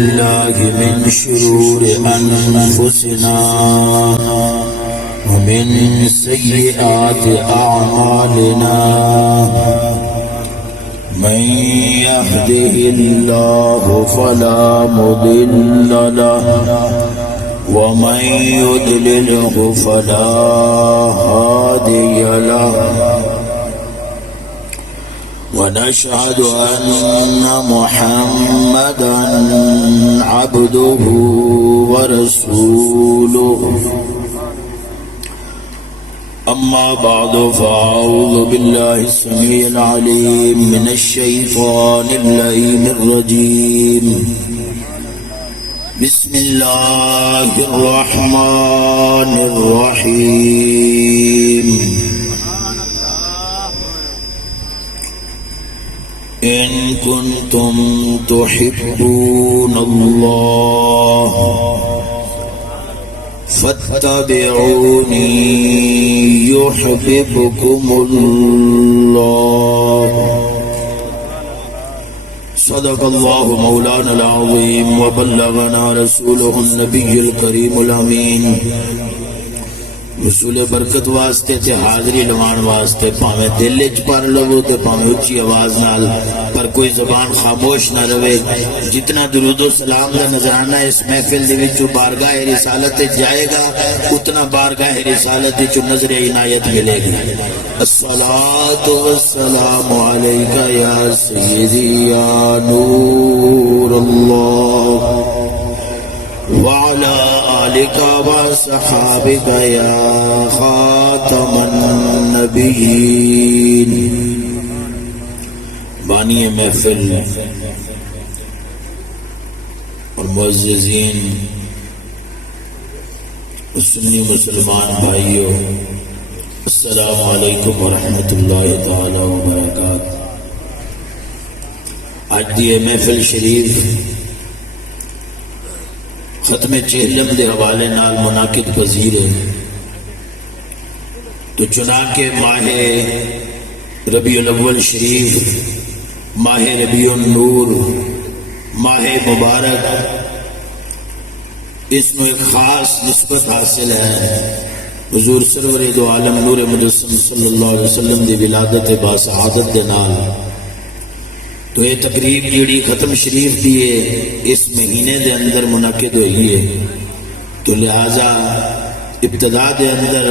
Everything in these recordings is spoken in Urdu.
بالله من شرور أنفسنا ومن سيئات أعمالنا من يهده الله فلا مضل له ومن يضلله فلا هادي له ونشهد أن محمدا عبده ورسوله أما بعد فأعوذ بالله السميع العليم من الشيطان اللعين الرجيم بسم الله الرحمن الرحيم إن كنتم تحبون الله فاتبعوني يحببكم الله صدق الله مولانا العظيم وبلغنا رسوله النبي الكريم الأمين رسول برکت واسطے تے حاضری لوان واسطے پاویں دل وچ پڑھ لو تے پاویں اونچی آواز نال پر کوئی زبان خاموش نہ رہے جتنا درود و سلام دا نذرانہ اس محفل دے وچ بارگاہ رسالت جائے گا اتنا بارگاہ رسالت وچ نظر عنایت ملے گی الصلاۃ والسلام علیک یا سیدی یا نور اللہ وعلى آلك وصحابك يا خاتم النبيين بانی محفل اور معززین سنی مسلمان بھائیوں السلام علیکم ورحمۃ اللہ تعالی وبرکاتہ آج دی محفل شریف ختم چہلم دے حوالے نال منعقد پذیر ہے تو چنانکہ ماہ ربیع الاول شریف ماہ ربیع النور ماہ مبارک اس میں ایک خاص نسبت حاصل ہے حضور سرور دو عالم نور مجسم صلی اللہ علیہ وسلم دی ولادت باسعادت دے نال تو یہ تقریب جیڑی ختم شریف دیئے اس مہینے دے اندر منعقد ہوئی ہے تو لہذا ابتدا دے اندر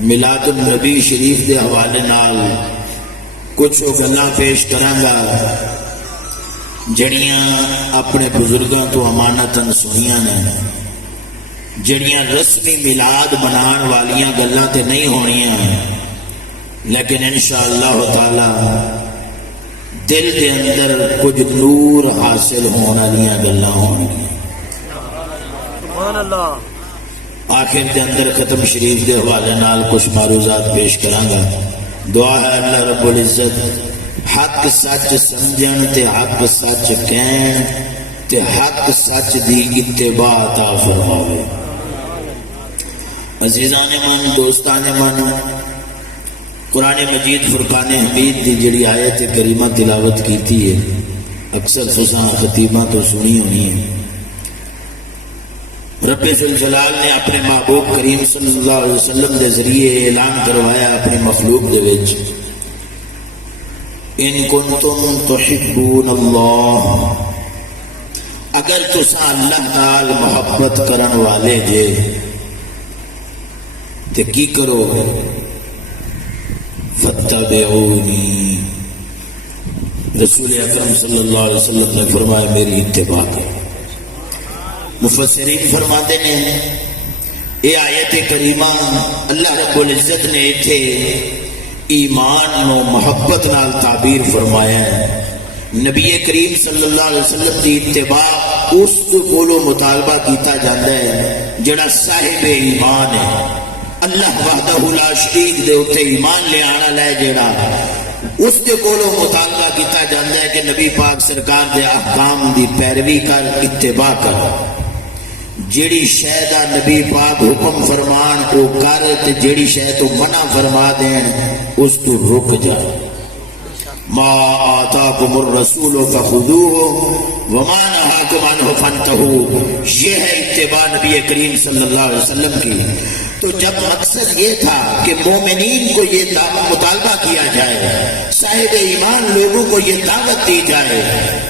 میلاد النبی شریف دے حوالے نال کچھ گلاں پیش کرانگا جڑیاں اپنے بزرگاں تو امانتاً سنیاں نے جڑیاں رسمی میلاد منان والیاں گلاں تے نہیں ہونیاں لیکن انشاءاللہ تعالی دل دے اندر کچھ نور حاصل ہونا لیاں گلاں ہونگی سبحان اللہ آخر دے اندر ختم شریف دے حوالے نال کچھ معروضات پیش کرانگا دعا ہے اللہ رب العزت حق سچ سمجھن تے حق سچ کہن تے حق سچ دی اتباع عطا فرماوے عزیزان من دوستان من قرآن مجید فرقان حمید دی جڑی آیت کریمہ تلاوت کیتی ہے اکثر فساں خطیبہ تو سنی ہونی ہے رب ذوالجلال نے اپنے محبوب کریم صلی اللہ علیہ وسلم دے ذریعے اعلان کروایا اپنے مخلوق دے وچ ان کنتم تحبون اللہ اگر تساں اللہ نال محبت کرن والے جے تے کی کرو فاتبعونی رسول اکرم صلی اللہ علیہ وسلم نے فرمایا میری اتباع کرو مفسرین فرماتے ہیں اے آیت کریمہ اللہ رب العزت نے ایتھے ایمان و محبت نال تعبیر فرمایا ہے نبی کریم صلی اللہ علیہ وسلم کی اتباع اس کولو مطالبہ کیتا جاتا ہے جڑا صاحب ایمان ہے اللہ وحدہ لا شریک دے اتے ایمان لے آنا لے جڑا اس دے کولو مطالبہ کیتا جاتا ہے کہ نبی پاک سرکار دے احکام دی پیروی کر اتباع کر جیڑی شے دا نبی پاک حکم فرمان او کر تے جیڑی شے تو منع فرما دین اس تو رک جا ما آتاکم الرسول فخذوہ وما نہاکم عنہ فانتہوا، یہ ہے اتباع نبی کریم صلی اللہ علیہ وسلم کی۔ تو جب مقصد یہ تھا کہ مومنین کو یہ مطالبہ کیا جائے، صاحب ایمان لوگوں کو یہ دعوت دی جائے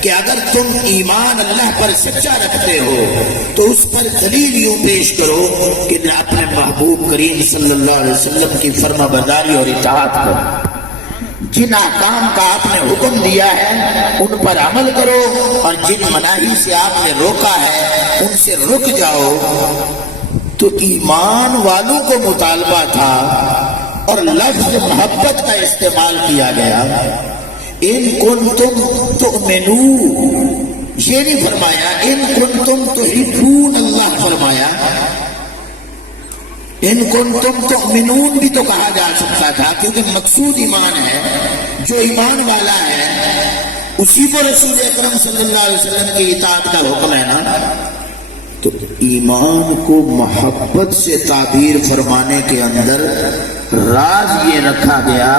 کہ اگر تم ایمان اللہ پر سچا رکھتے ہو تو اس پر دلیل یوں پیش کرو کہ اپنے محبوب کریم صلی اللہ علیہ وسلم کی فرما برداری اور اطاعت کرو، جن احکام کا آپ نے حکم دیا ہے ان پر عمل کرو، اور جن مناہی سے آپ نے روکا ہے ان سے رک جاؤ۔ تو ایمان والوں کو مطالبہ تھا اور لفظ محبت کا استعمال کیا گیا۔ ان کنتم تؤمنون، یہ نہیں فرمایا ان کنتم تحبون اللہ، فرمایا ان کنتم تؤمنون بھی تو کہا جا سکتا تھا، کیونکہ مقصود ایمان ہے۔ جو ایمان والا ہے اسی کو رسول اکرم صلی اللہ علیہ وسلم کی اطاعت کا حکم ہے نا۔ تو ایمان کو محبت سے تعبیر فرمانے کے اندر راز یہ رکھا گیا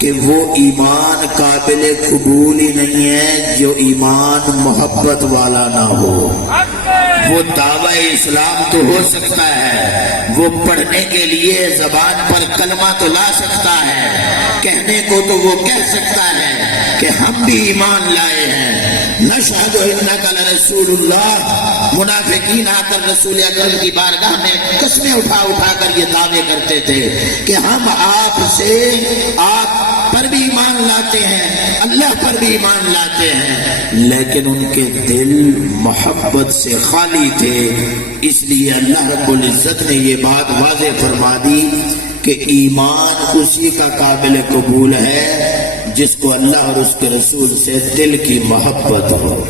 کہ وہ ایمان قابل قبول ہی نہیں ہے جو ایمان محبت والا نہ ہو۔ وہ دعوی اسلام تو ہو سکتا ہے، وہ پڑھنے کے لیے زبان پر کلمہ تو لا سکتا ہے، کہنے کو تو وہ کہہ سکتا ہے کہ ہم بھی ایمان لائے ہیں، نشہد انک لرسول اللہ۔ منافقین آ کر رسول اکرم کی بارگاہ میں قسمیں اٹھا اٹھا کر یہ دعوے کرتے تھے کہ ہم آپ پر بھی ایمان لاتے ہیں، اللہ پر بھی ایمان لاتے ہیں، لیکن ان کے دل محبت سے خالی تھے۔ اس لیے اللہ رب العزت نے یہ بات واضح فرما دی کہ ایمان اسی کا قابل قبول ہے جس کو اللہ اور اس کے رسول سے دل کی محبت ہو۔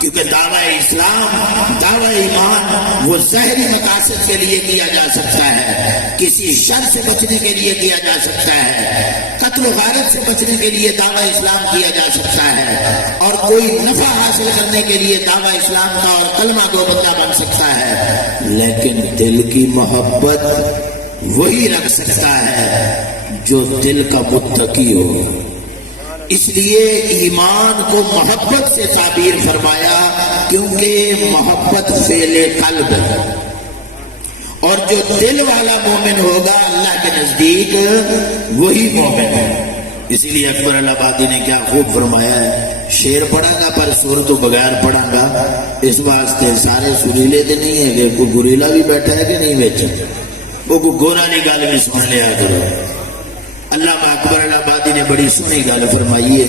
کیونکہ دعویٰ اسلام، دعویٰ ایمان وہ ظاہری مقاصد کے لیے کیا جا سکتا ہے، کسی شر سے بچنے کے لیے کیا جا سکتا ہے، قتل و غارت سے بچنے کے لیے دعویٰ اسلام کیا جا سکتا ہے، اور کوئی نفع حاصل کرنے کے لیے دعویٰ اسلام کا اور کلمہ گو بندہ بن سکتا ہے، لیکن دل کی محبت وہی رکھ سکتا ہے جو دل کا متقی ہو۔ اس لیے ایمان کو محبت سے تعبیر فرمایا، کیونکہ محبت فعل قلب ہے، اور جو دل والا مومن ہوگا اللہ کے نزدیک وہی مومن ہے۔ اسی لیے اکبر الہآبادی نے کیا خوب فرمایا ہے، شعر پڑھا گا پر سور تو بغیر پڑھا گا، اس واسطے سارے سریلے تو نہیں ہے کہ کوئی گوریلا بھی بیٹھا ہے کہ نہیں بیٹھا، وہ کوئی گورا نہیں گال بھی سن لیا کرو۔ علامہ اکبر الہآبادی نے بڑی سنی گل فرمائی ہے،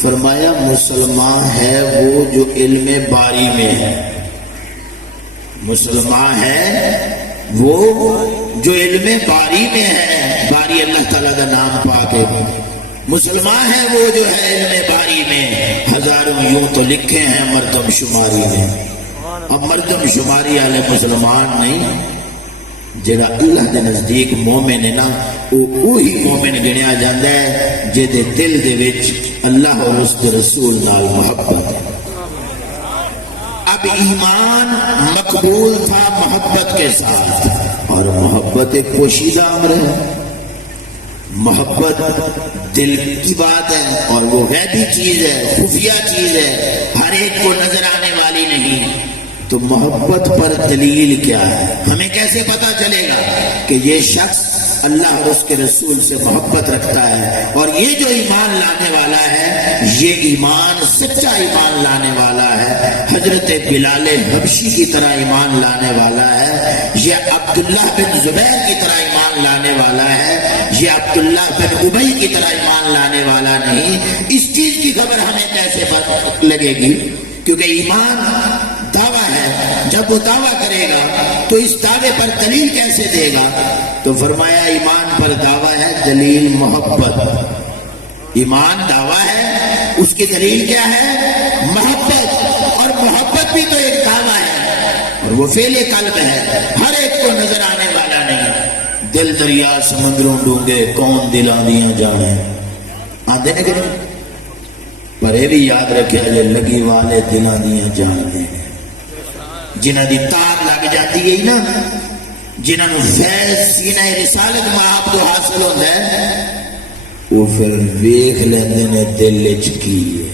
فرمایا مسلمان ہے وہ جو علم باری میں ہے، مسلمان ہے وہ جو علم باری میں ہے، باری اللہ تعالیٰ کا نام پا کے، مسلمان ہے وہ جو ہے علم باری میں، ہزاروں یوں تو لکھے ہیں مردم شماری میں، اب مردم شماری والے مسلمان نہیں، جڑا اللہ دے نزدیک مومن ہے نا وہی مومن گنیا جاتا ہے جہدے دل دے وچ اللہ اور اس کے رسول نال محبت ہے۔ اب ایمان مقبول تھا محبت کے ساتھ، اور محبت ایک پوشیدہ امر ہے، محبت دل کی بات ہے اور وہ غیبی چیز ہے، خفیہ چیز ہے، ہر ایک کو نظر آنے والی نہیں۔ تو محبت پر دلیل کیا ہے؟ ہمیں کیسے پتا چلے گا کہ یہ شخص اللہ اور اس کے رسول سے محبت رکھتا ہے، اور یہ جو ایمان لانے والا ہے یہ ایمان سچا ایمان لانے والا ہے، حضرت بلال حبشی کی طرح ایمان لانے والا ہے، یہ عبداللہ بن زبیر کی طرح ایمان لانے والا ہے، یہ عبداللہ بن ابی کی طرح ایمان لانے والا نہیں۔ اس چیز کی خبر ہمیں کیسے پتہ لگے گی؟ کیونکہ ایمان دعویٰ ہے، جب وہ دعویٰ کرے گا تو اس دعوے پر دلیل کیسے دے گا؟ تو فرمایا ایمان پر دعویٰ ہے، دلیل محبت۔ ایمان دعویٰ ہے، اس کی دلیل کیا ہے؟ محبت، اور محبت بھی تو ایک دعویٰ ہے، اور وہ فعل قلب ہے، ہر ایک کو نظر آنے والا نہیں۔ دل دریا سمندروں ڈونگے کون دلاں دیاں جانے، آندے نے کہ پر یہ بھی یاد رکھیا جے لگی والے دلاں دیاں جانے، جنہ دی تار لگ جاتی ہے نا، جنہوں فیض سینہ رسالت میں آپ تو حاصل ہوتا ہے، وہ پھر ویکھ لیندے نے دل وچ کی ہے۔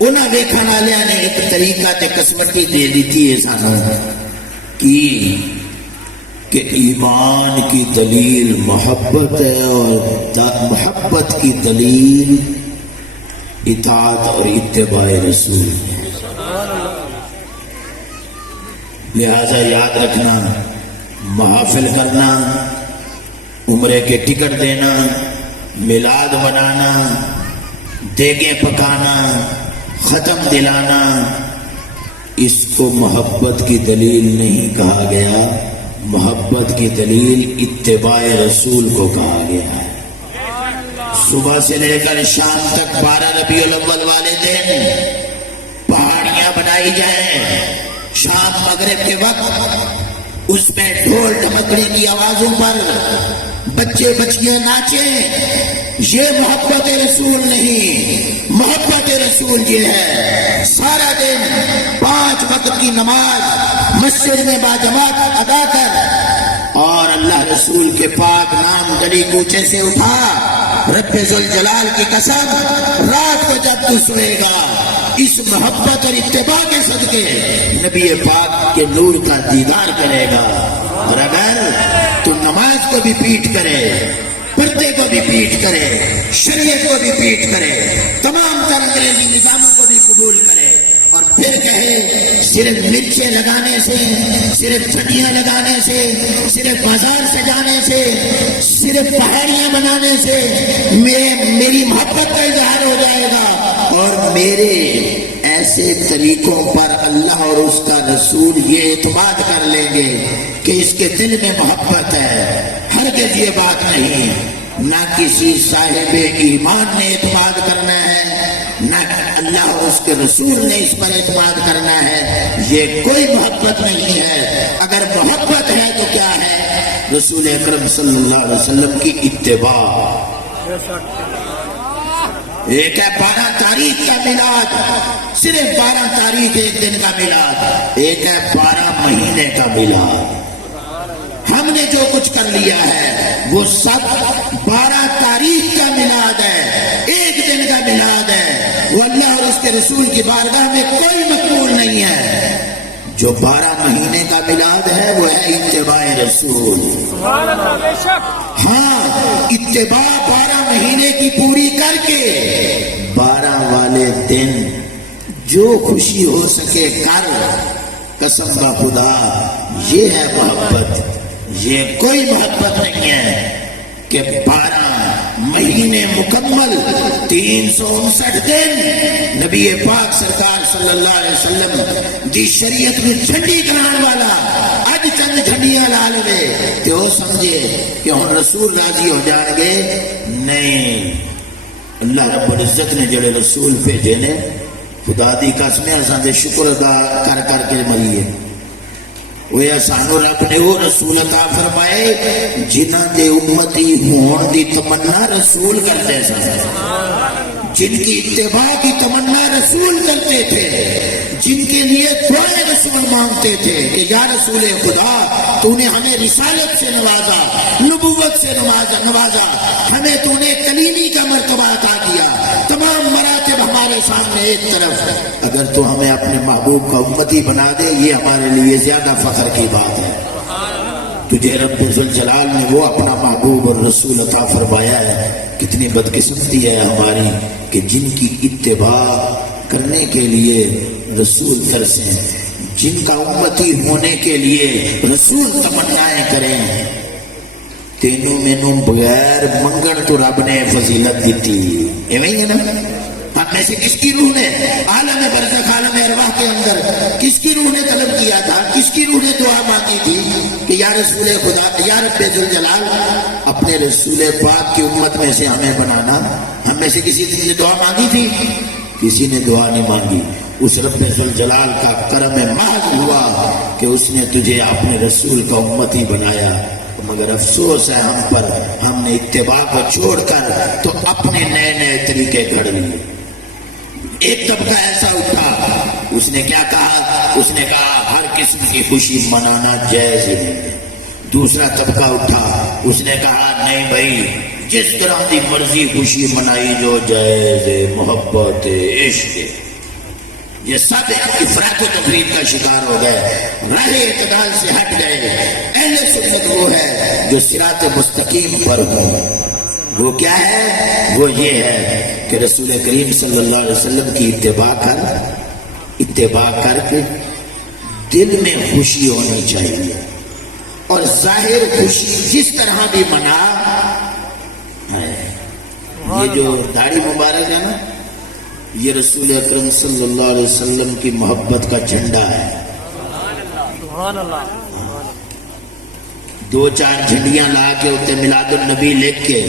انہاں ویکھن والیاں نے ایک طریقہ تے قسمتی دے دیتی ہے سانوں کی کہ ایمان کی دلیل محبت ہے اور محبت کی دلیل اطاعت اور اتباع رسول ہے۔ لہذا یاد رکھنا، محافل کرنا، عمرے کے ٹکٹ دینا، میلاد منانا، دیگیں پکانا، ختم دلانا، اس کو محبت کی دلیل نہیں کہا گیا، محبت کی دلیل اتباع رسول کو کہا گیا ہے۔ صبح سے لے کر شام تک 12 ربیع الاول والے دن پہاڑیاں بنائی جائیں، شام مغرب کے وقت اس میں ڈھول ڈھمکنے کی آوازوں پر بچے بچیاں ناچیں، یہ محبت رسول نہیں۔ محبت رسول یہ ہے سارا دن 5 وقت کی نماز مسجد میں باجماعت ادا کر اور اللہ رسول کے پاک نام گلی کوچے سے اٹھا، رب ذوالجلال کی قسم رات کو جب تو سوئے گا اس محبت اور اتباع کے صدقے نبی پاک کے نور کا دیدار کرے گا۔ اور اگر تو نماز کو بھی پیٹ کرے، پردے کو بھی پیٹ کرے، شریعت کو بھی پیٹ کرے، تمام تر انگریزی نظاموں کو بھی قبول کرے اور پھر کہے صرف مرچیں لگانے سے، صرف چھٹیاں لگانے سے، صرف بازار سجانے سے، صرف پہاڑیاں بنانے سے میری محبت کا اظہار ہو جائے گا، اور میرے ایسے طریقوں پر اللہ اور اس کا رسول یہ اعتماد کر لیں گے کہ اس کے دل میں محبت ہے۔ ہرگز یہ بات نہیں، نہ کسی صاحب ایمان نے اعتماد کرنا ہے، نہ اللہ اور اس کے رسول نے اس پر اعتماد کرنا ہے، یہ کوئی محبت نہیں ہے۔ اگر محبت ہے تو کیا ہے؟ رسول اکرم صلی اللہ علیہ وسلم کی اتباع۔ ایک ہے 12 تاریخ کا میلاد، صرف 12 تاریخ ایک دن کا میلاد، ایک ہے 12 مہینے کا میلاد۔ ہم نے جو کچھ کر لیا ہے وہ سب 12 تاریخ کا میلاد ہے، ایک دن کا میلاد ہے، وہ اللہ اور اس کے رسول کی بارگاہ میں کوئی مقبول نہیں ہے۔ جو 12 مہینے کا میلاد ہے وہ ہے اتباع رسول۔ ہاں، اتباع 12 مہینے کی پوری کر کے 12 والے دن جو خوشی ہو سکے کر، قسم کا خدا یہ ہے محبت۔ یہ کوئی محبت نہیں ہے کہ 12 مہینے مکمل 359 دن نبی پاک سرکار صلی اللہ علیہ وسلم دی شریعت میں جھنڈی کران والا اج چند جھنڈیاں لا لے کہ وہ سمجھے کہ ہن رسول راضی ہو جان گے۔ نہیں، اللہ رب العزت نے جڑے رسول بھیجے نے، خدا دی قسم اساں دے شکر ادا کر کر کے مریے۔ وہ سانو رب نے وہ رسول عطا فرمائے جنہاں دے امتی ہون دی تمنا رسول کرتے سن، جن کی اتباع کی تمنا رسول کرتے تھے، جن کے لیے دعائیں رسول مانگتے تھے کہ یا رسول خدا تو نے ہمیں رسالت سے نوازا، نبوت سے نوازا، ہمیں تو نے کلیمی کا مرتبہ عطا کیا، تمام مراتب ہمارے سامنے ایک طرف، اگر تو ہمیں اپنے محبوب کا امتی بنا دے یہ ہمارے لیے زیادہ فخر کی بات ہے۔ تجھے رب ذوالجلال نے وہ اپنا محبوب اور رسول عطا فرمایا ہے، کتنی بدقسمتی ہے ہماری کہ جن کی اتباع کرنے کے لیے رسول ترسیں، جن کا امتی ہونے کے لیے رسول تمنائیں کریں۔ تینوں مینوں بغیر منگن تو رب نے فضیلت دیتی، ایویں ہے نا؟ ہم میں سے کس کی روح نے عالم برزخ عالم ارواح کے اندر کس کی روح نے طلب کیا تھا، کس کی روح نے دعا مانگی تھی کہ یا رسول خدا، یا رب ذوالجلال اپنے رسول پاک کی امت میں سے ہمیں بنانا؟ ہم میں سے کسی نے دعا مانگی تھی؟ کسی نے دعا نہیں مانگی۔ اس رب ذوالجلال کا کرم محض ہوا کہ اس نے تجھے اپنے رسول کا امتی بنایا، مگر افسوس ہے ہم پر، ہم نے اتباع کو چھوڑ کر تو اپنے نئے نئے طریقے گھڑ لیے۔ ایک طبقہ ایسا اٹھا، اس نے کیا کہا؟ اس نے کہا ہر قسم کی خوشی منانا جائز ہے۔ دوسرا طبقہ اٹھا، اس نے کہا نہیں بھائی، جس طرح دی مرضی خوشی منائی جو جائز محبت عشق، یہ سب افراط و تفریط کا شکار ہو گئے، راہ اعتدال سے ہٹ گئے۔ اہل سنت وہ ہے جو صراط مستقیم پر ہو۔ وہ کیا ہے؟ وہ یہ ہے کہ رسول کریم صلی اللہ علیہ وسلم کی اتباع کر کے دل میں خوشی ہونی چاہیے، اور ظاہر خوشی جس طرح بھی منا ہے۔ یہ جو داڑھی مبارک ہے نا، یہ رسول اکرم صلی اللہ علیہ وسلم کی محبت کا جھنڈا ہے۔ دو چار جھنڈیاں لا کے اتنے میلاد النبی لکھ کے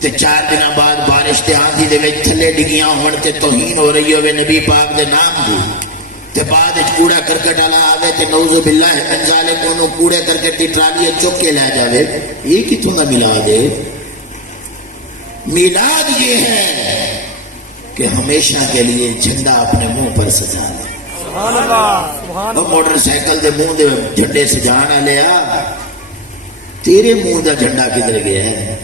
تے 4 دن بعد بارش تے آندھی دے وچ تھلے ڈگیاں ہون تے توہین ہو رہی ہوے نبی پاک دے نام دی، تے بعد وچ کوڑا کرکٹ والا آوے تے نعوذ باللہ من ذالک انہوں کوڑے کرکٹ دی ٹرالی چک کے لے جاوے۔ یہ کتوں دا میلاد ہے؟ میلاد یہ ہے کہ ہمیشہ کے لیے جھنڈا اپنے منہ پر سجا لے۔ اور موٹر سائیکل دے منہ دے جھنڈے سجانا لیا، تیرے منہ دا جھنڈا کدھر گیا ہے؟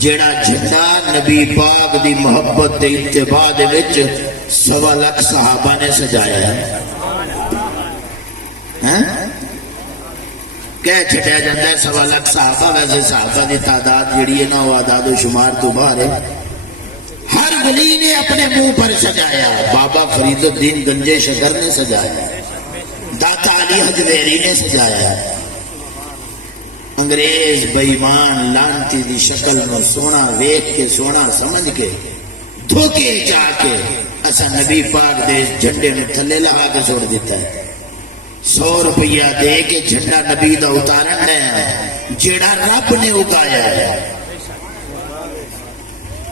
جیڑا جھنڈا نبی پاک دی محبت دے اتباع دے وچ 1.25 لاکھ صحابہ نے سجایا ہے، کہہ چھٹیا جاتا ہے 1.25 لاکھ صحابہ، ویسے صحابہ دی تعداد جڑی ہے نا وہ اعداد و شمار تو باہر ہے۔ ہر ولی نے اپنے منہ پر سجایا، بابا فرید الدین گنجے شکر نے سجایا، داتا علی حجویری نے سجایا، انگریز بےایمان لانتی دی شکل میں سونا ویکھ کے سونا سمجھ کے دھوکے جا کے اسا نبی پاک دے جھنڈے میں تھلے لگا کے چھوڑ دیتا ہے۔ 100 روپیہ دے کے جھنڈا نبی دا اتارن ہے جیڑا رب نے اگایا ہے،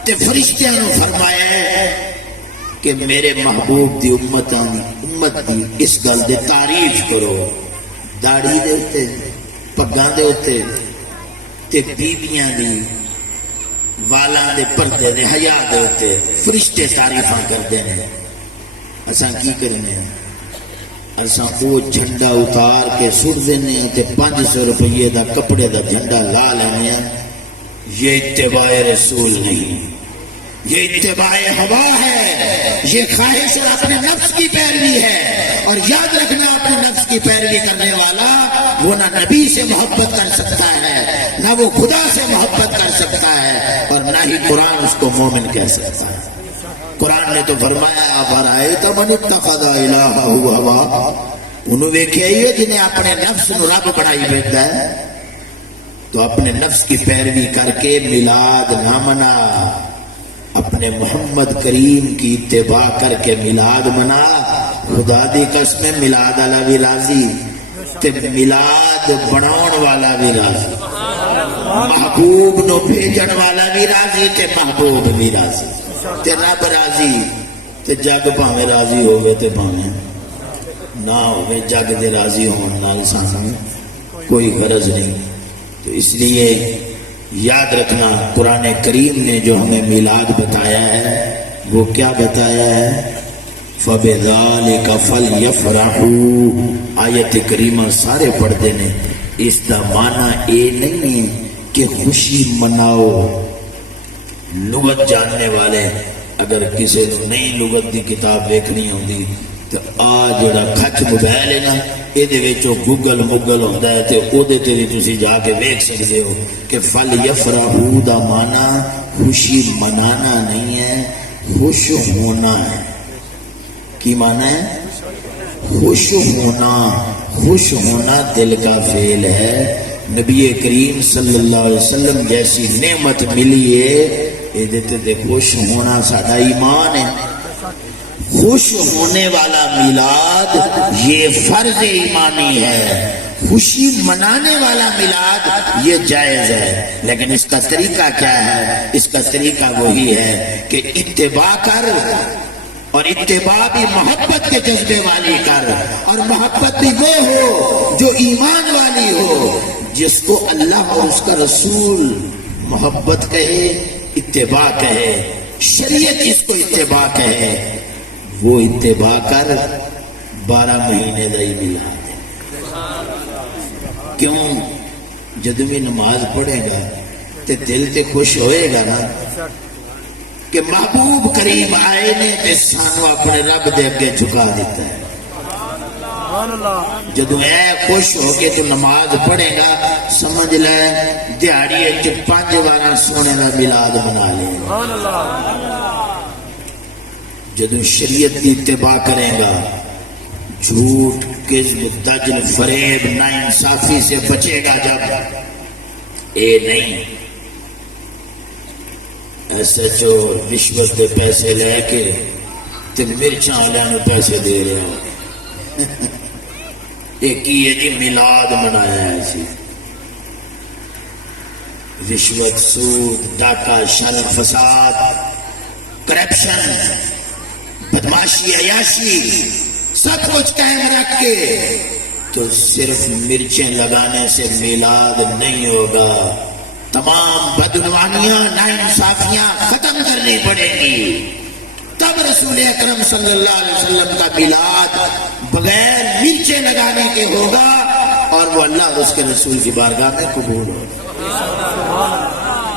تے فرشتیاں نے فرمایا ہے کہ میرے محبوب دی امت دی اس گل دے تعریف کرو، داڑھی دے اتے پگاں دے اتے تے بیبیاں دی والاں دے پردے دے حیا دے اتے فرشتے تعریفاں کردے ہیں۔ اساں کی کرنے ہیں؟ اساں وہ جھنڈا اتار کے سٹ دینے ہیں تے 500 روپیے دا کپڑے دا جھنڈا لا لینے ہیں۔ یہ اتباع رسول نہیں، یہ اتباع ہوا ہے، یہ خواہش اور اپنے نفس کی پیروی ہے۔ اور یاد رکھنا، اپنے نفس کی پیروی کرنے والا وہ نہ نبی سے محبت کر سکتا ہے، نہ وہ خدا سے محبت کر سکتا ہے، اور نہ ہی قرآن اس کو مومن کہہ سکتا ہے۔ قرآن نے تو فرمایا افرأیت من اتخذ الہہ ہوا، انہوں ویکھیا ہی ہے جنہیں اپنے نفس نو رب بنائی بیٹھتا ہے۔ تو اپنے نفس کی پیروی کر کے میلاد نہ منا، اپنے محمد کریم کی اتباع کر کے میلاد منا۔ خدا دی قسم میلاد والا بھی راضی تے میلاد بناؤن والا بھی راضی، محبوب نو بھیجن والا بھی راضی تے محبوب بھی راضی، تے رب راضی تے جگ بھاویں راضی ہوئے تے بھاویں نہ ہوئے، جگ دے راضی ہون نال سانوں کوئی غرض نہیں۔ تو اس لیے یاد رکھنا، قرآن کریم نے جو ہمیں میلاد بتایا ہے وہ کیا بتایا ہے؟ فَبِذَلِكَ فَلْيَفْرَحُوا۔ آیت کریمہ سارے پڑھتے ہیں، اس کا معنی یہ نہیں ہے کہ خوشی مناؤ۔ لغت جاننے والے اگر کسی نے نئی لغت دی کتاب دیکھنی ہوندی تو جڑا کھچ موبائل ہے نا، یہ گوگل مگل ہوتا ہے تو وہ تھی جا کے ویکھ سکتے ہو کہ فل یفرحو دا مانا خوشی منانا نہیں ہے، خوش ہونا ہے۔ کی مانا ہے؟ خوش ہونا۔ خوش ہونا دل کا فعل ہے۔ نبی کریم صلی اللہ علیہ وسلم جیسی نعمت ملی ہے، یہ خوش ہونا ساڈا ایمان ہے۔ خوش ہونے والا میلاد یہ فرض ایمانی ہے، خوشی منانے والا میلاد یہ جائز ہے، لیکن اس کا طریقہ کیا ہے؟ اس کا طریقہ وہی ہے کہ اتباع کر، اور اتباع بھی محبت کے جذبے والی کر، اور محبت بھی وہ ہو جو ایمان والی ہو، جس کو اللہ اور اس کا رسول محبت کہے، اتباع کہے، شریعت جس کو اتباع کہے، وہ اتباع کر۔ 12 مہینے دا ہی میلاد ہے۔ کیوں؟ جب بھی نماز پڑھے گا تے دل تے خوش ہوئے گا نا کہ محبوب کریم آئے نے تے سانو اپنے رب دے اگے جھکا دیتا ہے. جدو اے خوش ہو کے تو نماز پڑھے گا سمجھ لے دیہڑی 5 بار سونے کا میلاد منا لے. جدو شریعت کی اتباع کرے گا جھوٹ کذب دجل فریب نا انصافی سے بچے گا جب اے نہیں ایسے جو رشوت کے پیسے لے کے تے مرچاں والے پیسے دے رہے ہو ایک ہی ہے جی میلاد منایا ہے سی. رشوت سود ڈاکہ شر فساد کرپشن بدماشی عیاشی سب کچھ قائم رکھ کے تو صرف مرچیں لگانے سے میلاد نہیں ہوگا. تمام بدعنوانیاں ناانصافیاں ختم کرنی پڑیں گی تب رسول اکرم صلی اللہ علیہ وسلم کا میلاد بغیر مرچیں لگانے کے ہوگا اور وہ اللہ اور اس کے رسول کی بارگاہ میں قبول ہوگا.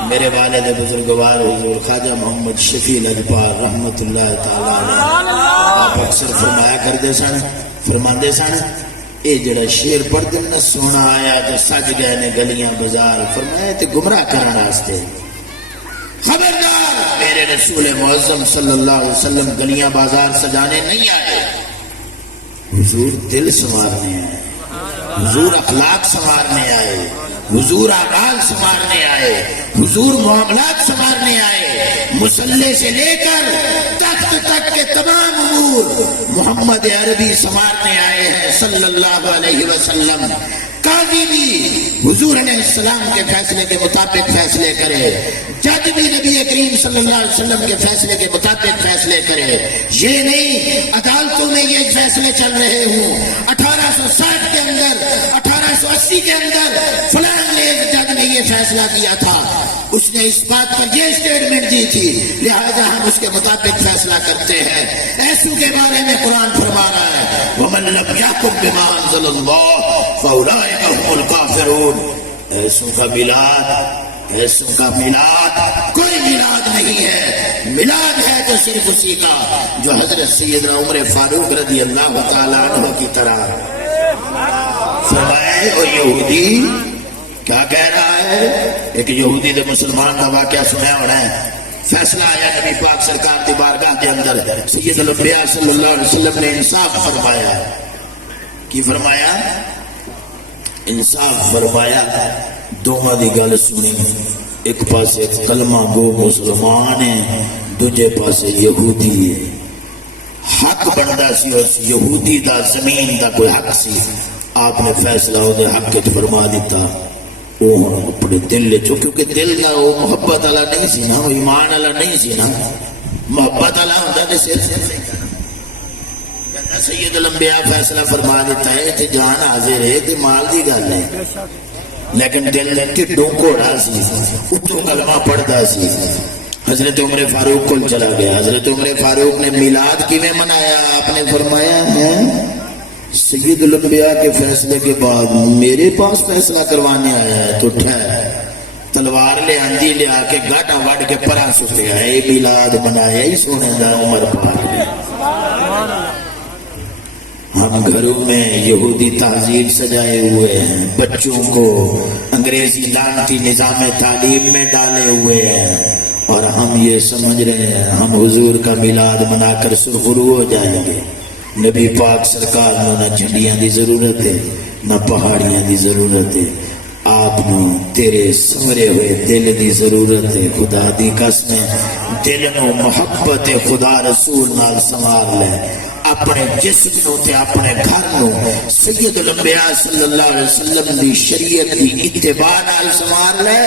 میرے والد بزرگوار حضور خواجہ محمد شفیع لجپال رحمت اللہ تعالی علیہ آپ اکثر فرمایا کرتے سن فرماندے سن اے جڑا شیر پڑھ دن نہ سونا آیا جو سج گئے نے گلیاں بازار فرمایا تے گمراہ کرنے واسطے. خبردار میرے رسول معظم صلی اللہ علیہ وسلم گلیاں بازار سجانے نہیں آئے حضور دل سنوارنے آئے حضور اخلاق سنوارنے آئے حضور اعمال سنوارنے آئے حضور معاملات سنوارنے آئے. مصلی سے لے کر تخت تک کے تمام امور محمد عربی سنوارنے آئے ہیں صلی اللہ علیہ وسلم. قاضی بھی حضور علیہ السلام کے فیصلے کے مطابق فیصلے کرے جج بھی نبی کریم صلی اللہ علیہ وسلم کے فیصلے کے مطابق فیصلے کرے. یہ نہیں عدالتوں میں یہ فیصلے چل رہے ہوں 1860 کے اندر 1880 کے اندر فلاں جج نے یہ فیصلہ کیا تھا اس نے اس بات پر یہ اسٹیٹمنٹ دی تھی لہذا ہم اس کے مطابق فیصلہ کرتے ہیں. ایسو کے بارے میں قرآن فرما رہا ہے وَمَن لَمْ يَحْكُم بِمَا أَنزَلَ اللَّهُ فَأُولَٰئِكَ هُمُ الْكَافِرُونَ. ایسوں کا میلاد کوئی میلاد نہیں ہے. میلاد ہے تو صرف اسی کا جو حضرت سیدنا عمر فاروق رضی اللہ تعالیٰ عنہ کی طرح فرمائے. اور یہودی کیا کہہ رہا ہے ایک یہودی دے مسلمان کا واقعہ سنیا ہونا ہے. فیصلہ آیا نبی پاک سرکار کی بارگاہ کے اندر سید الانبیاء صلی اللہ علیہ وسلم نے انصاف فرمایا. کی فرمایا انصاف فرمایا. دونوں دی گل سنی ایک پاسے کلمہ گو مسلمان ہے دوجے پاسے یہودی ہے. حق بندا سی اس یہودی دا زمین دا کوئی حق سی آپ نے فیصلہ وہ حق کے فرما دیتا. وہ اپنے دل چو کیونکہ دل کا وہ محبت والا نہیں سی نا وہ ایمان والا نہیں سی نا محبت والا ہوتا تو سید الانبیاء فیصلہ فرما دیتا ہے کہ جان حاضر ہے کہ مال دی گل ہے لیکن دل ٹھڈوں گھوڑا سی اتوں کلمہ پڑھتا سی. حضرت عمر فاروق کو چلا گیا. حضرت عمر فاروق نے میلاد کیویں منایا آپ نے فرمایا ہے سید الانبیاء کے فیصلے کے بعد میرے پاس فیصلہ کروانے آیا ہے تو تلوار لے آندھی لے آ کے گاٹا وڈ کے پرا سٹیا ہے. میلاد منایا ہی سونے دا عمر پاک نے. ہم گھروں میں یہودی تہذیب سجائے ہوئے ہیں بچوں کو انگریزی لعنتی نظام تعلیم میں ڈالے ہوئے ہیں اور ہم یہ سمجھ رہے ہیں ہم حضور کا میلاد منا کر سرخرو ہو جائیں گے. نبی پاک سرکار نہ جھنڈیاں دی ضرورت ہے نہ پہاڑیاں دی ضرورت ہے. آپ نو تیرے سمرے ہوئے دل دی ضرورت ہے. خدا دی قسم دل نو محبت خدا رسول نال سنوار لے. اپنے جسم نو تے اپنے گھر نو سید الانبیاء صلی اللہ علیہ وسلم دی شریعت دی اتباع نال سنوار لے.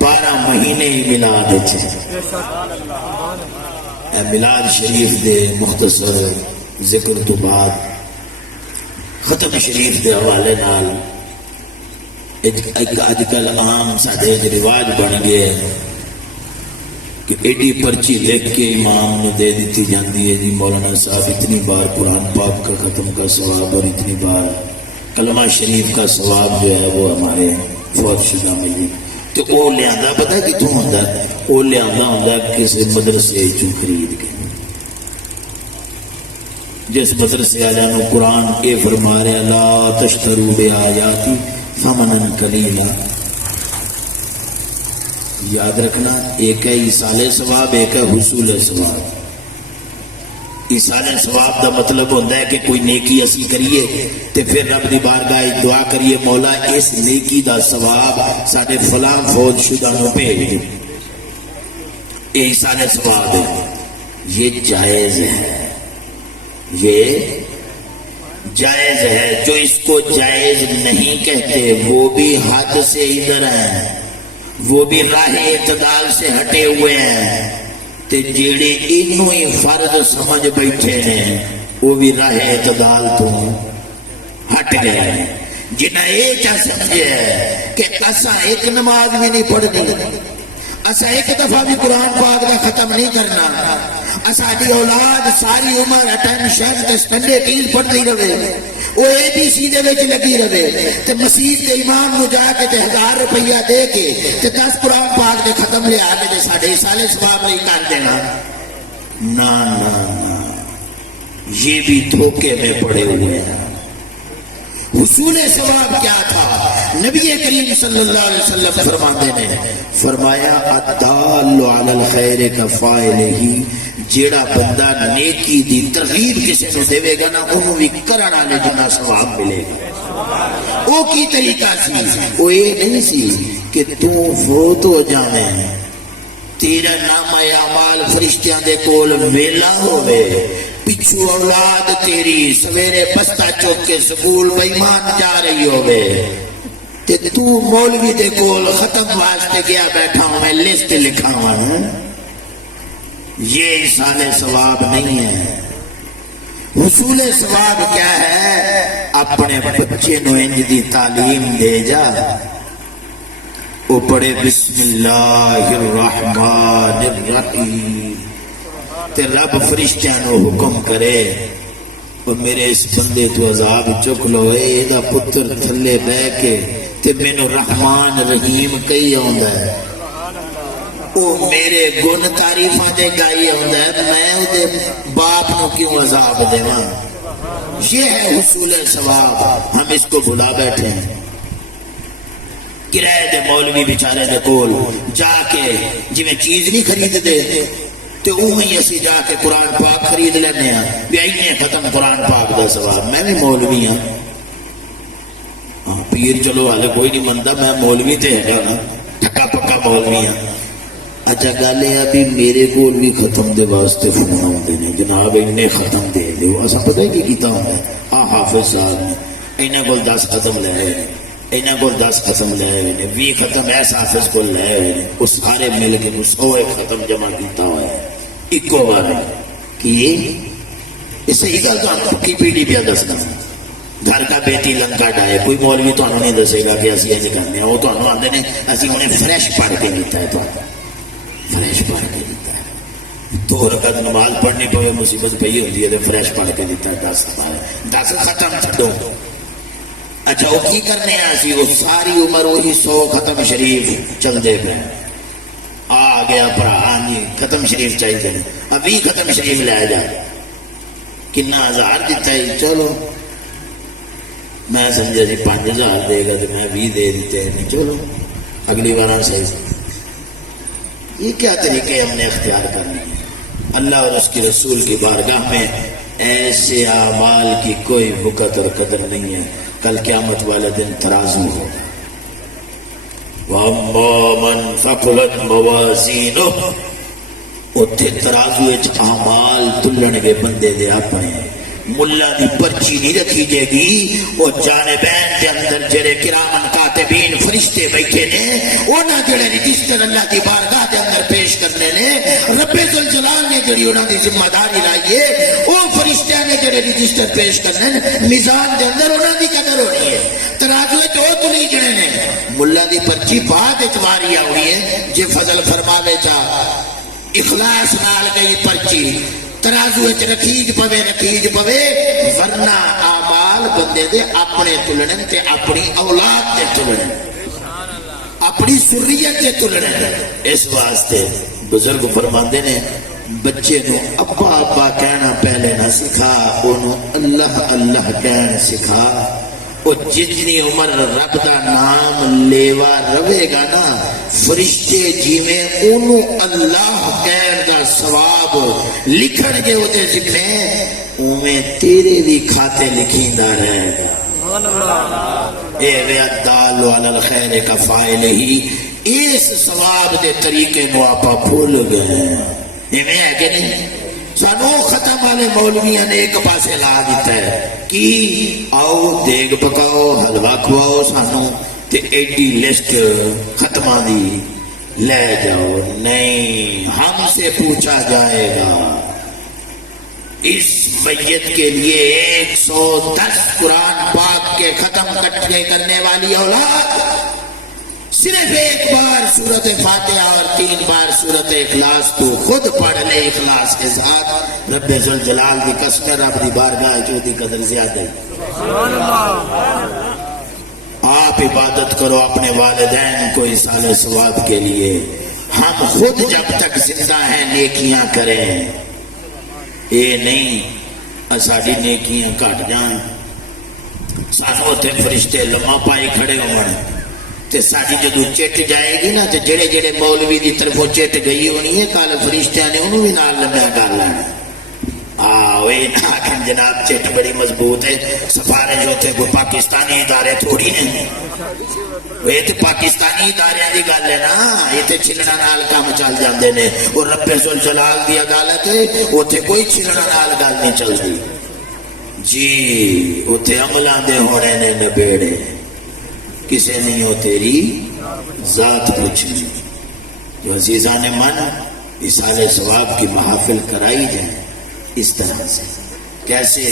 12 مہینے ہی میلاد ہے. میلاد شریف دے مختصر ذکر تو بعد ختم شریف دے حوالے نال ایک اج کل عام ساڈے رواج بن گئے کہ ایڈی پرچی لکھ کے امام نے دے دیتی جاتی ہے جی مولانا صاحب اتنی بار قرآن پاک کا ختم کا ثواب اور اتنی بار کلمہ شریف کا ثواب جو ہے وہ ہمارے فوج شدہ ملی. تو وہ لیا پتا کتوں ہوتا ہے؟ وہ لیا ہوتا کسی مدرسے چوں خرید کے، جس مدرسے والوں قرآن کے فرما رہا لا تشتروا بآیاتی ثمنا قلیلا. یاد رکھنا، ایک ہے ایصال ثواب، ایک ہے حصول ثواب. ایصال ثواب دا مطلب ہوتا ہے کہ کوئی نیکی اسی کریے تے پھر رب دی بارگاہ دعا کریے مولا اس نیکی دا ثواب ساڈے فلاں فوج شدہ نو بھیج دے. یہ ایصال ثواب ہے، یہ جائز ہے، یہ جائز ہے. جو اس کو جائز نہیں کہتے وہ بھی حد سے ادھر ہیں، وہ بھی راہ اعتدال سے ہٹے ہوئے ہیں. تے جیڑے انہوں ہی فرض سمجھ بیٹھے ہیں وہ بھی راہ اعتدال تو ہٹ گئے ہیں. جنہیں یہ چاہ سمجھے ہے کہ اسا ایک نماز بھی نہیں پڑھنی، اسا ایک دفعہ بھی قرآن پاک کا ختم نہیں کرنا، اساڑی اولاد ساری عمر اٹینشن تے سنڈے ٹیل پڑھتی رہے، وہ اے بی سی دے وچ لگی رہے تے مسجد کے امام نو جا کے تے 1000 روپیہ دے کے تے 10 قرآن پاک دے ختم لے آ کے تے ساڈے ایصال ثواب نہیں کر دینا. نا نا نا، یہ بھی دھوکے میں پڑے ہوئے ہیں. حصول ثواب کیا تھا؟ نبی کریم صلی اللہ علیہ وسلم فرماتے نے فرمایا الدال علی الخیر کفاعلہ، جیڑا بندہ نیکی دی ترغیب کسی نو دے گا نا انہوں بھی کرن والے جنا ثواب ملے گا. وہ کی طریقہ سی؟ وہ یہ نہیں سی کہ تو فوت ہو جاویں تیرا نام اعمال فرشتیاں دے کول ویلا ہوے، پچھو اولاد تیری سویرے بستہ چوک کے سکول بیمان جا رہی ہوے تے تو مولوی دے کول ختم واسطے گیا بیٹھا ہوں میں لسٹ لکھا ہوں. یہ ایصال ثواب نہیں ہے. حصول ثواب کیا ہے؟ اپنے بچے نو انج دی تعلیم دے جا، وہ پڑھے بسم اللہ الرحمن الرحیم تے رب فرشتیاں نو حکم کرے اور میرے اس بندے تو عذاب چک لو، اے دا پتر تھلے بہ کے تے مینوں رحمان رحیم کہی آندا ہے، او میرے گن تعریفاں دے گائی آندا ہے، میں او دے باپ نو کیوں عذاب دیواں؟ یہ ہے حصول ثواب. ہم اس کو بھلا بیٹھے ہیں. کرائے دے مولوی بیچارے دے کول جا کے جی میں چیز نہیں خرید دے تو اوہی اسی جا کے قرآن پاک خرید لینے ہیں بھی آئینے ختم قرآن پاک دا ثواب. میں بھی مولوی ہاں، پیر چلو والے کوئی نہیں منتا، میں مولوی تے ہے نا، ٹھکا پکا مولوی ہاں. اچھا گل ہے ابھی میرے کول بھی ختم دے واسطے فون آتے ہیں جناب انہیں ختم دے دو. اصا پتہ کی کیتا ہوتا ہے آ حافظ صاحب نے انہیں کول 10 ختم لے آئے، انہیں کول 10 ختم لے آئے، 20 ختم ایسا حافظ کو لے آئے، وہ سارے مل کے 100 ختم جمع کیتا ہوا ہے ایک بار کہ اس سے یہ گل تو پکی پیڑھی پہ دسنا. گھر کا بیٹی لنکا ڈائے، کوئی مولوی تو نہیں دسے گا کہ اسی ایسے کرنے ہیں. وہ تو آتے ہیں اسی انہیں فریش پڑھ کے دیتا ہے، تو فریش پڑھ کے دیتا ہے. 2 رکعت نماز پڑھنی پوے مصیبت پہ ہوتی ہے تو فریش پڑھ کے دیتا ہے 10 ختم چھڈو. اچھا وہ کی کرنے ہیں اسی؟ وہ ساری عمر وہی 100 ختم شریف چلتے پہ آ گیا بھرا، ہاں جی ختم شریف چاہیے، اب 20 ختم شریف لے جا. کنا 1000 دیتا ہے؟ چلو میں سمجھا جی 5000 دے گا تو میں 20 دے دیتے ہیں، چلو اگلی بار صحیح. یہ کیا طریقے ہم نے اختیار کرنے ہیں؟ اللہ اور اس کے رسول کی بارگاہ میں ایسے اعمال کی کوئی وقت اور قدر نہیں ہے. کل قیامت والا دن ترازو ہوگا. وَأَمَّا مَنْ ثَقُلَتْ مَوَازِينُهُ، اتھے ترازو اعمال تلن گے بندے دے اپنے. ملا دی پرچی نہیں رکھی جائے گی، وہ جانبین کے اندر جڑے کرامن کاتبین فرشتے بیٹھے نے انہاں جڑے رجسٹر اللہ دی بارگاہ کے اندر پیش کرنے نے رب ذوالجلال نے جڑی انہاں دی ذمہ داری لائی ہے، وہ فرشتیاں نے جڑے رجسٹر پیش کرنے میزان دے اندر انہاں دی قدر ہونی ہے. ترازو تو تلی جڑے نے ملا دی پرچی بعد اتواری آئی ہے، جے فضل فرماوے چا اخلاص نال گئی پرچی ترازو رکھیج پوے ورنہ اعمال بندے دے اپنے تلنے تے اپنی اولاد دے تلنے. اپنی سریت سے تلنا ہے۔ اس واسطے بزرگ فرماندے نے بچے نو ابا ابا کہنا پہلے نہ سکھا، انہوں اللہ اللہ کہنا سکھا۔ وہ جتنی عمر رب دا نام لیوا روے گا نا، فرشتے جی میں انہوں اللہ کہن دا ثواب لکھن گے ہوتے ذکرے، انہیں تیرے بھی کھاتے لکھیں دا رہے گا۔ اے وے الدال علی الخیر کا فائل ہی، اس ثواب دے طریقے نو آپا بھول گئے ہیں، ہے کہ نہیں؟ سانو ختم والے مولویاں نے ایک پاسے لا دیتا ہے کہ آؤ دیگ پکاؤ حلوہ کھواؤ سانو تے ایڈی لسٹ ختمہ دی لے جاؤ۔ نہیں، ہم سے پوچھا جائے گا اس میت کے لیے 110 قرآن پاک کے ختم کٹھے کرنے والی اولاد صرف ایک بار سورت فاتحہ اور 3 بار سورت اخلاص تو خود پڑھ لے اخلاص کے ساتھ، رب ذوالجلال دی قسم رب دی بارگاہ جو دی قدر زیادہ ہے۔ آپ عبادت کرو اپنے والدین کو ایصال ثواب کے لیے، ہم خود جب تک زندہ ہیں نیکیاں کریں، یہ نہیں ساری نیکیاں کٹ جان، سانو تے فرشتے لمحہ پائی کھڑے ہون تے ساری جدو چٹ جائے گی نا تے جڑے جڑے مولوی دی طرفوں چٹ گئی ہونی ہے کل فرشتیاں نے انہوں بھی نال لمحہ کر لینا۔ آوے ناکن جناب چٹ بڑی مضبوط ہے، سفارش ہوتے کوئی پاکستانی ادارے تھوڑی ہیں، یہ تے پاکستانی ادارے دی گل ہے نا، یہ تے چھلنا نال کام چل جاندے نے، اور رب ذوالجلال دی عدالت ہے اوتھے کوئی چھلنا نال گل نہیں چلدی جی، اوتھے عملاں دے ہونے نے نبیڑے، کسے نہیں ہو تیری ذات پوچھنی۔ جو عزیزان من ایصال ثواب کی محافل کرائی جائے اس طرح سے، کیسے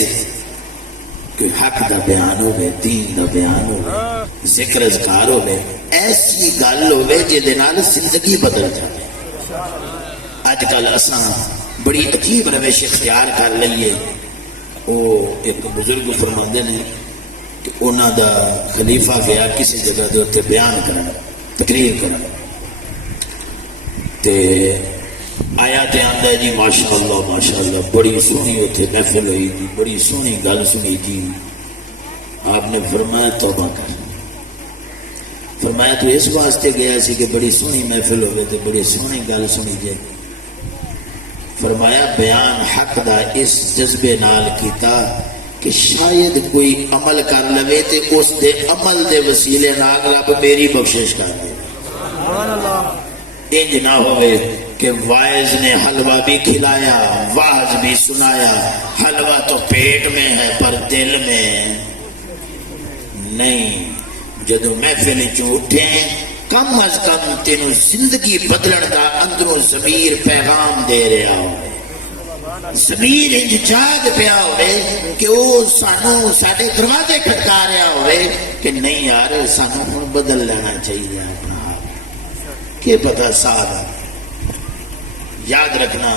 کہ حق دا بیان ہوئے، دین دا بیان ہوئے، ذکر اذکار ہوئے، ایسی گل ہوئے جہدے نال زندگی بدل جائے۔ اج کل اساں بڑی عجیب روش اختیار کر لئیے۔ وہ ایک بزرگ فرماندے نے کہ انہاں دا خلیفہ گیا کسی جگہ دے اوتے بیان کرنا، تقریر کرنا، تے آیا تے آندا جی ماشاءاللہ بڑی سونی اوتھے محفل ہوئی جی، بڑی سونی گل سنی جی۔ آپ نے فرمایا توبہ کر، فرمایا تو اس واسطے گیا سی کہ بڑی سونی محفل ہوئے تے بڑی سونی گل سنی جائے، فرمایا بیان حق دا اس جذبے نال کیتا کہ شاید کوئی عمل کر لوے تے اس دے عمل دے وسیلے نال رب میری بخشش کر دے۔ انج نہ ہوئے کہ وائز نے حلوہ بھی کھلایا، واعظ بھی سنایا، حلوہ تو پیٹ میں ہے پر دل میں نہیں۔ جدو محفل چ اٹھیں کم از کم تینوں زندگی بدلن دا اندروں ضمیر پیغام دے رہا ہو، ضمیر انج جاگ پیا ہوئے کہ وہ سانو ساڈے دروازے کھٹکا رہا ہوئے کہ نہیں یار سانو ہن بدل لینا چاہیے اپنا آپ، کہ پتہ ساتھ یاد رکھنا۔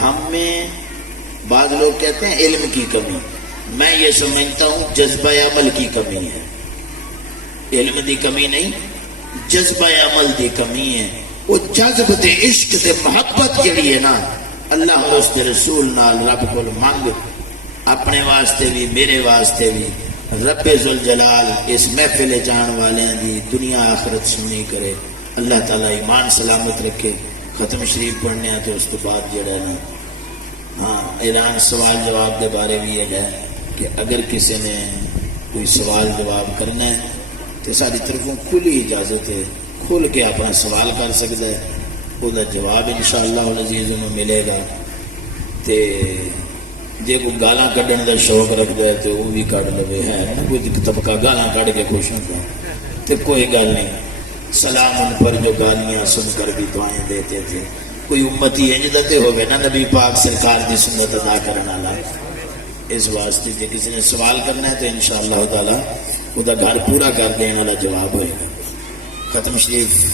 ہمیں بعض لوگ کہتے ہیں علم کی کمی، میں یہ سمجھتا ہوں جذبہ عمل کی کمی ہے، علم دی کمی نہیں، جذبہ عمل دی کمی ہے۔ وہ جذب دے عشق دے محبت جڑی ہے نا اللہ اور اس کے رسول نال رب کو مانگ، اپنے واسطے بھی میرے واسطے بھی، رب ذوالجلال اس محفل جان والے دی دنیا آخرت سنی کرے، اللہ تعالیٰ ایمان سلامت رکھے۔ ختم شریف پڑھنے تو اس کے بعد جڑا نا ہاں اعلان سوال جواب دے بارے بھی یہ ہے کہ اگر کسی نے کوئی سوال جواب کرنا ہے تو ساری طرفوں کھلی اجازت ہے، کھل کے اپنا سوال کر سکتا ہے، وہ جواب انشاءاللہ العزیز انہوں ملے گا۔ تے جے کوئی گالاں کڈن دا شوق رکھتا ہے تو وہ بھی کڈ لوے، ہے نا کوئی طبقہ گالاں کڈ کے خوش ہوتا تو کوئی گل نہیں، سلام ان پر جو گالیاں سن کر بھی دعائیں دیتے تھے۔ کوئی امتی انجدتے ہوئے نا نبی پاک سرکار دی سنت ادا کرنا والا، اس واسطے جے کسی نے سوال کرنا ہے تو انشاءاللہ تعالی وہ گھر پورا کر دینے والا جواب ہوئے گا۔ ختم شریف